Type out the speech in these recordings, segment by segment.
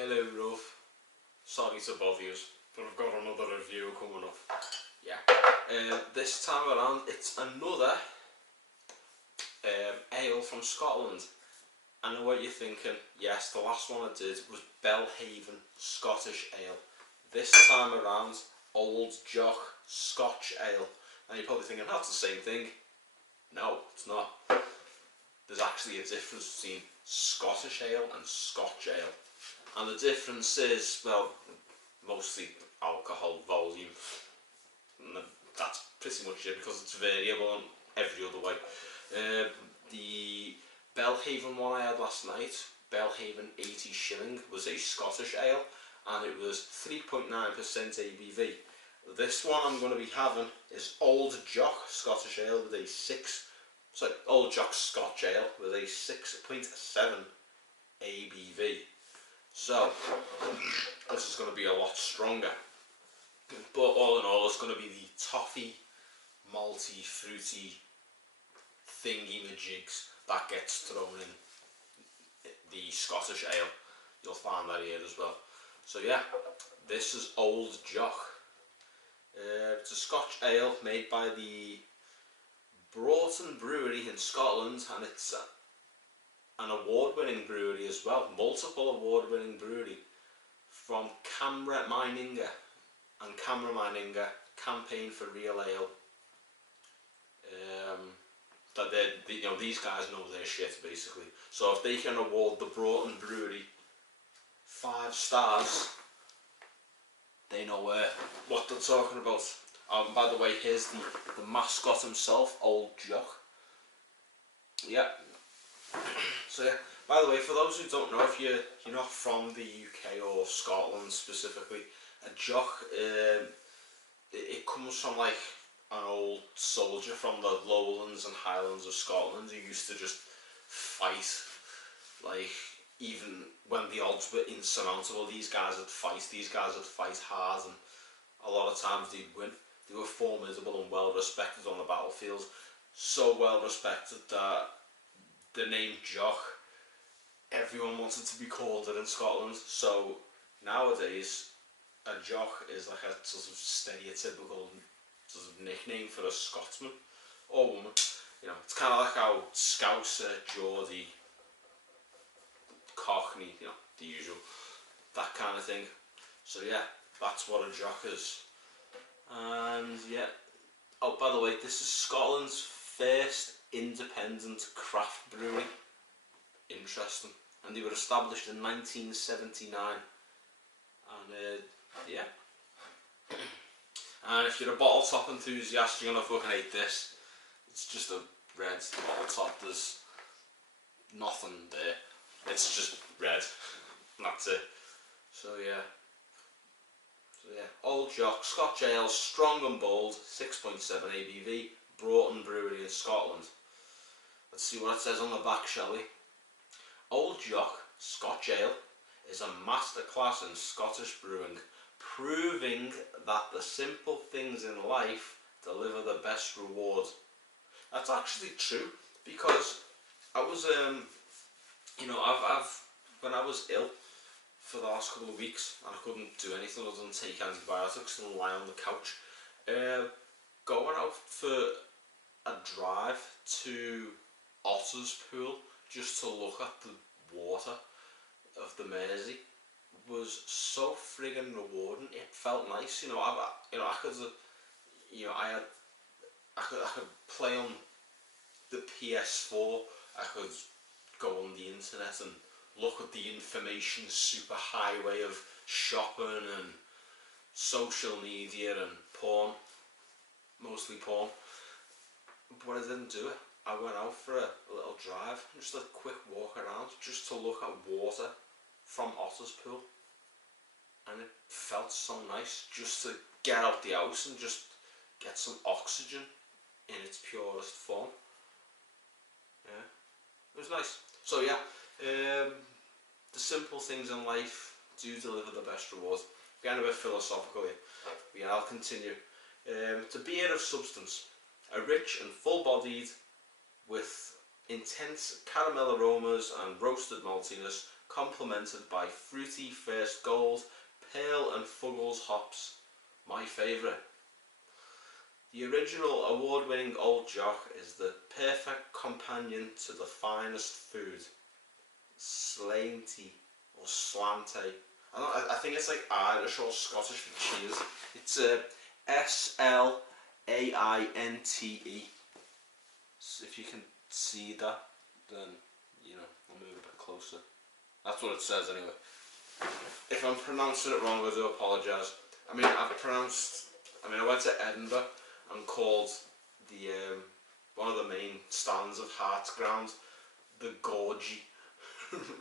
Hello Ruff, sorry to bother you, but I've got another review coming up. Yeah, this time around it's another ale from Scotland. I know what you're thinking. Yes, the last one I did was Belhaven Scottish Ale. This time around, Old Jock Scotch Ale. And you're probably thinking, that's the same thing. No, it's not. There's actually a difference between Scottish Ale and Scotch Ale. And the difference is, well, mostly alcohol volume. And that's pretty much it, because it's variable in every other way. The Belhaven one I had last night, Belhaven 80 shilling, was a Scottish ale, and it was 3.9% ABV. This one I'm going to be having is Old Jock Scottish Ale with a Old Jock Scotch Ale with a 6.7 ABV. So this is going to be a lot stronger. But all in all, it's going to be the toffee, malty, fruity thingy-majigs that gets thrown in the Scottish ale. You'll find that here as well. So yeah, this is Old Jock. It's a Scotch ale made by the Broughton Brewery in Scotland, and it's an award-winning brewery as well, multiple award-winning brewery from Camera Mininga, and Camera Mininga campaign for real ale. That these guys know their shit basically. So if they can award the Broughton Brewery 5 stars, they know what they're talking about. By the way, here's the mascot himself, Old Jock. Yeah. So yeah, by the way, for those who don't know, if you're not from the UK or Scotland specifically, a jock, it comes from like an old soldier from the lowlands and highlands of Scotland who used to just fight, like, even when the odds were insurmountable, these guys would fight hard, and a lot of times they'd win. They were formidable and well respected on the battlefield, so well respected that the name Jock, everyone wanted to be called it in Scotland. So nowadays a jock is like a sort of stereotypical sort of nickname for a Scotsman or woman. It's kind of like how Scouser, Geordie, Cockney, the usual, that kind of thing. So yeah, that's what a jock is. And yeah, oh, by the way, this is Scotland's first independent craft brewery. Interesting. And they were established in 1979. And yeah. And if you're a bottle top enthusiast, you're gonna fucking hate this. It's just a red bottle top. There's nothing there. It's just red. That's it. So yeah. Old Jock Scotch Ale, strong and bold, 6.7 ABV, Broughton Brewery in Scotland. Let's see what it says on the back, shall we? Old Jock Scotch Ale is a masterclass in Scottish brewing, proving that the simple things in life deliver the best reward. That's actually true, because I was, when I was ill for the last couple of weeks and I couldn't do anything other than take antibiotics and lie on the couch, going out for a drive to Otter's Pool just to look at the water of the Mersey was so friggin' rewarding. It felt nice, I could play on the PS4. I could go on the internet and look at the information superhighway of shopping and social media and porn, mostly porn. But I didn't do it. I went out for a little drive, just a quick walk around, just to look at water from Otter's Pool. And it felt so nice just to get out the house and just get some oxygen in its purest form. Yeah, it was nice. So yeah, the simple things in life do deliver the best reward. Getting a bit philosophical here, but yeah, I'll continue. It's a beer of substance, a rich and full-bodied with intense caramel aromas and roasted maltiness, complemented by fruity First Gold, Pale and Fuggles hops. My favourite. The original award-winning Old Jock is the perfect companion to the finest food. Slainty or slante. I think it's like Irish or Scottish for cheese. It's S-L-A-I-N-T-E. So if you can see that, then, you know, I'll move a bit closer. That's what it says anyway. If I'm pronouncing it wrong, I do apologise. I went to Edinburgh and called the one of the main stands of Hearts Ground the Gorgie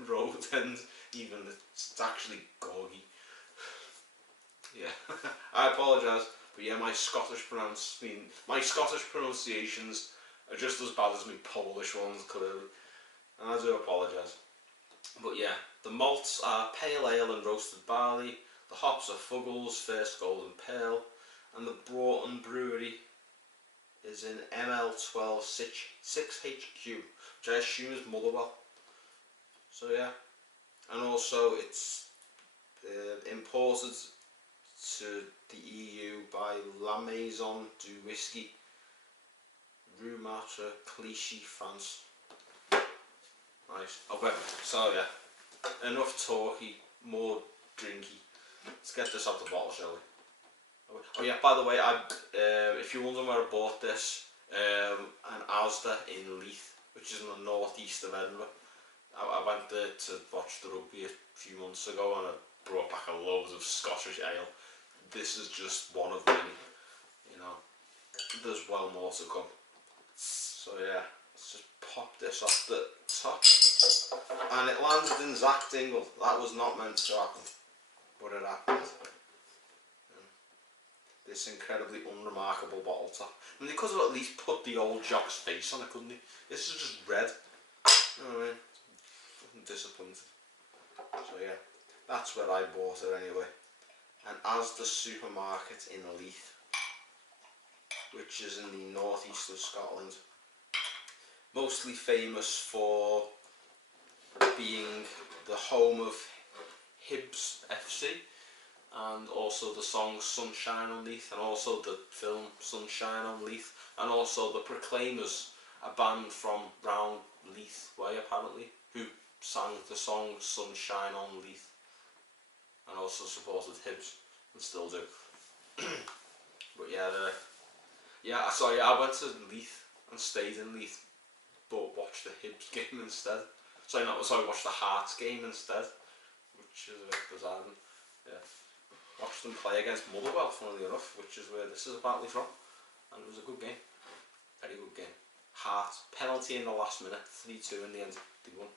Road End, even it's actually Gorgie. Yeah, I apologise, but yeah, my Scottish pronunciations are just as bad as my Polish ones, clearly, and I do apologise. But yeah, the malts are pale ale and roasted barley, the hops are Fuggles, First Gold and Pale, and the Broughton Brewery is in ML12 6HQ, which I assume is Motherwell. So yeah, and also it's imported to the EU by La Maison du Whisky, Rue Martre, Clichy, France. Nice. Okay, so yeah, enough talky, more drinky. Let's get this out the bottle, shall we? Oh yeah, by the way, if you're wondering where I bought this, an Asda in Leith, which is in the northeast of Edinburgh. I went there to watch the rugby a few months ago and I brought back a load of Scottish ale. This is just one of many, you know, there's well more to come. So yeah, let's just pop this off the top. And it landed in Zach Dingle. That was not meant to happen, but it happened. This incredibly unremarkable bottle top. I mean, they could have at least put the Old Jock's face on it, couldn't they? This is just red. You know what I mean? I'm disappointed. So yeah, that's where I bought it anyway. And Asda supermarket in Leith, which is in the northeast of Scotland. Mostly famous for being the home of Hibs FC, and also the song Sunshine on Leith, and also the film Sunshine on Leith, and also the Proclaimers, a band from round Leith way apparently, who sang the song Sunshine on Leith, and also supported Hibs, and still do. But yeah, I went to Leith and stayed in Leith, but watched the Hibs game instead. Watched the Hearts game instead, which is a bit bizarre. Yeah. Watched them play against Motherwell, funnily enough, which is where this is apparently from, and it was a good game, very good game. Hearts, penalty in the last minute, 3-2 in the end, they won.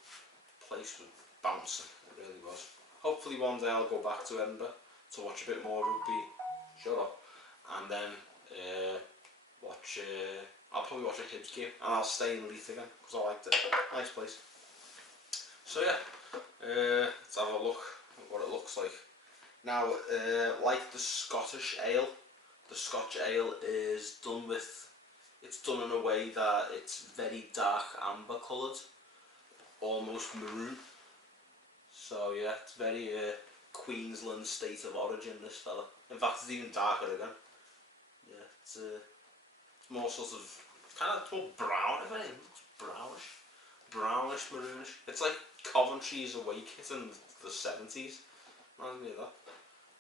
Place was bouncing, it really was. Hopefully one day I'll go back to Edinburgh to watch a bit more rugby, shut up, and then I'll probably watch a Hibs game, and I'll stay in Leith again, because I liked it, nice place. So yeah, let's have a look at what it looks like. Now, like the Scottish ale, the Scotch ale is done in a way that it's very dark amber coloured, almost maroon. So yeah, it's very Queensland state of origin, this fella. In fact, it's even darker again. Yeah, it's more sort of, it's more brown, if anything. It's brownish, maroonish. It's like Coventry's away kit in the 70s. Reminds me of that.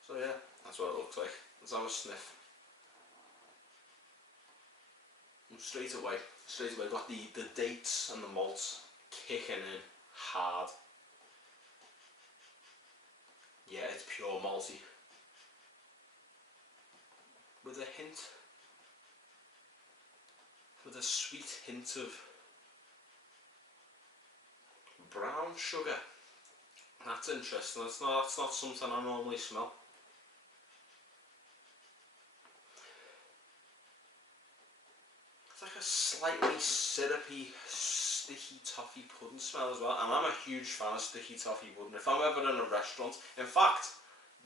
So yeah, that's what it looks like. Let's have a sniff. And straight away got the dates and the malts kicking in hard. Yeah, it's pure malty. With a sweet hint of brown sugar. That's interesting. That's not something I normally smell. It's like a slightly syrupy, sticky toffee pudding smell as well, and I'm a huge fan of sticky toffee pudding. If I'm ever in a restaurant, in fact,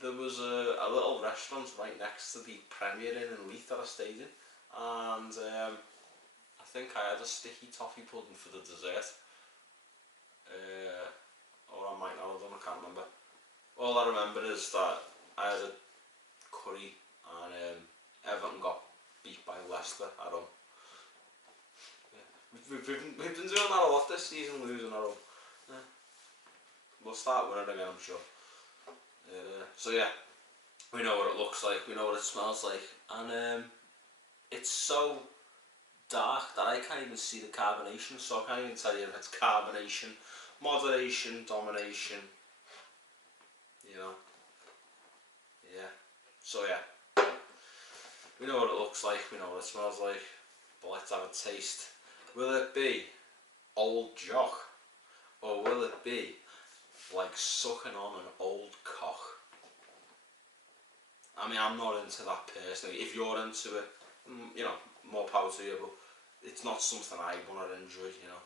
there was a little restaurant right next to the Premier Inn in Leith that I stayed in, and I think I had a sticky toffee pudding for the dessert, or I I might not have done, I can't remember. All I remember is that I had a curry and Everton got beat by Leicester at home. Yeah. We've been doing that a lot this season, losing at home. Yeah. We'll start winning again, I'm sure. So yeah, we know what it looks like, we know what it smells like, and it's so dark that I can't even see the carbonation, so I can't even tell you if it's carbonation, moderation, domination, you know. Yeah. So yeah, we know what it looks like, we know what it smells like, but let's have a taste. Will it be Old Jock, or will it be like sucking on an old cock? I mean, I'm not into that personally. If you're into it, you know, more power to you, but it's not something I want to enjoy, you know.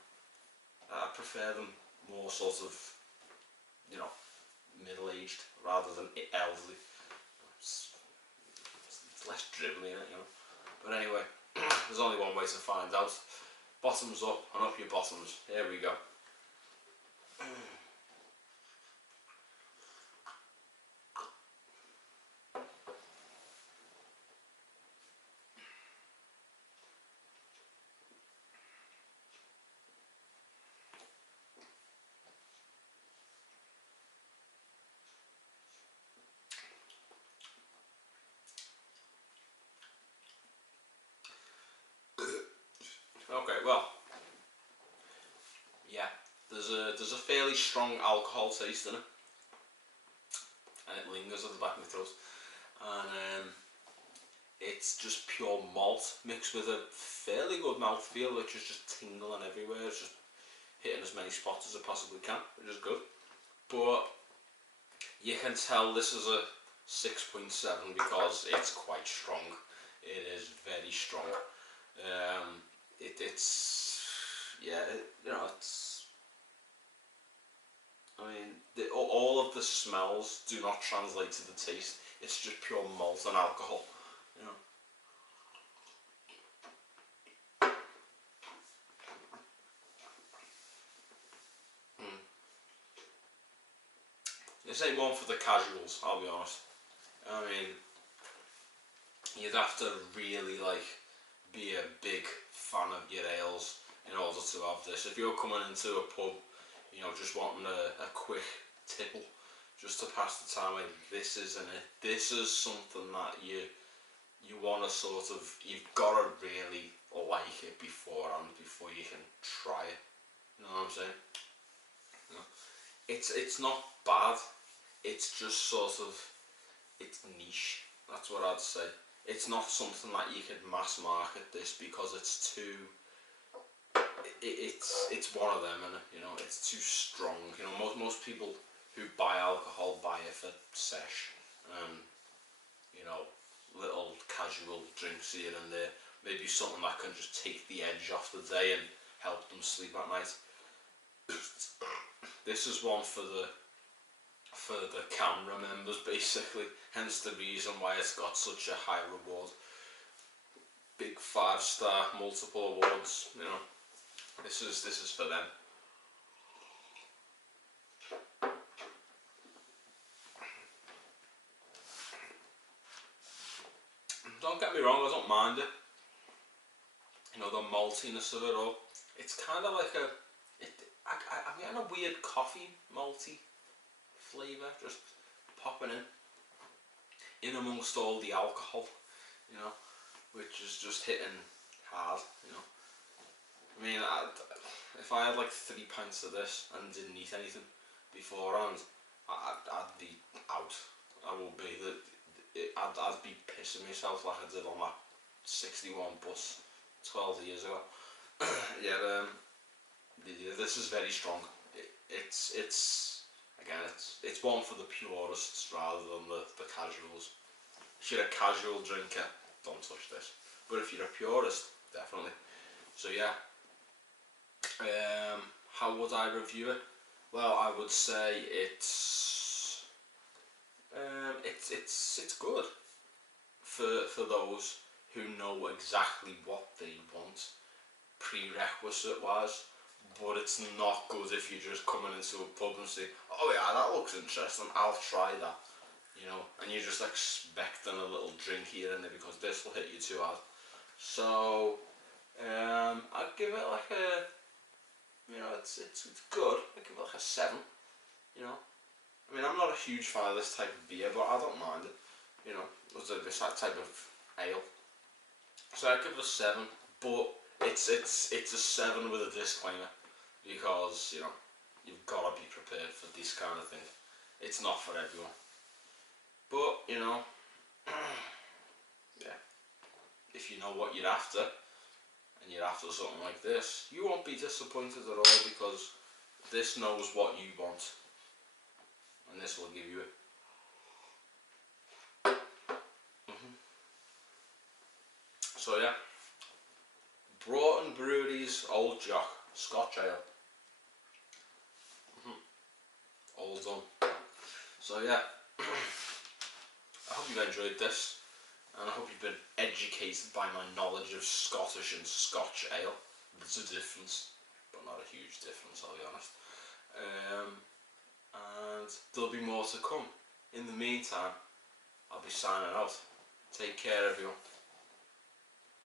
I prefer them more sort of, you know, middle-aged rather than elderly. It's less dribbly in it, you know. But anyway, there's only one way to find out. Bottoms up and up your bottoms. Here we go. Okay, well, yeah, there's a fairly strong alcohol taste in it, and it lingers at the back of my throat, and it's just pure malt mixed with a fairly good mouthfeel, which is just tingling everywhere. It's just hitting as many spots as it possibly can, which is good. But you can tell this is a 6.7 because it's quite strong. It is very strong. It's yeah, you know, it's. I mean, all of the smells do not translate to the taste. It's just pure malt and alcohol, you know. This ain't one for the casuals, I'll be honest. I mean, you'd have to really like be a big fan of your ales in order to have this. If you're coming into a pub, you know, just wanting a quick tipple just to pass the time, like, this isn't it. This is something that you want to sort of, you've got to really like it beforehand before you can try it. You know what I'm saying? You know, it's not bad. It's just sort of, it's niche. That's what I'd say. It's not something that you could mass market this because it's too. It's one of them, and you know, it's too strong. You know, most people who buy alcohol buy it for sesh, you know, little casual drinks here and there. Maybe something that can just take the edge off the day and help them sleep at night. This is one for the camera members, basically. Hence the reason why it's got such a high reward. Big 5-star, multiple awards. You know, this is for them. Don't get me wrong, I don't mind it. You know, the maltiness of it all. It's kind of like I'm getting a weird coffee malty flavour just popping in amongst all the alcohol, you know, which is just hitting hard, you know. I mean, if I had like 3 pints of this and didn't eat anything beforehand, I'd be out. I would be. I'd be pissing myself like I did on that 61 bus 12 years ago. Yeah, this is very strong. It's again, it's one for the purists rather than the casuals. If you're a casual drinker, don't touch this. But if you're a purist, definitely. So yeah, how would I review it? Well, I would say it's good for those who know exactly what they want, prerequisite wise. but it's not good if you're just coming into a pub and say, oh yeah, that looks interesting, I'll try that, you know, and you're just expecting a little drink here and there because this will hit you too hard. So I'd give it like a, you know, it's good. I'd give it like a 7, you know. I mean, I'm not a huge fan of this type of beer, but I don't mind it, you know, this type of ale. So I'd give it a 7, but it's a 7 with a disclaimer, because, you know, you've got to be prepared for this kind of thing. It's not for everyone. But, you know, yeah, if you know what you're after, and you're after something like this, you won't be disappointed at all, because this knows what you want, and this will give you it. So yeah, Broughton Brewery's Old Jock Scotch Ale. All done. So yeah, I hope you've enjoyed this, and I hope you've been educated by my knowledge of Scottish and Scotch Ale. There's a difference, but not a huge difference, I'll be honest. And there'll be more to come. In the meantime, I'll be signing out. Take care, everyone.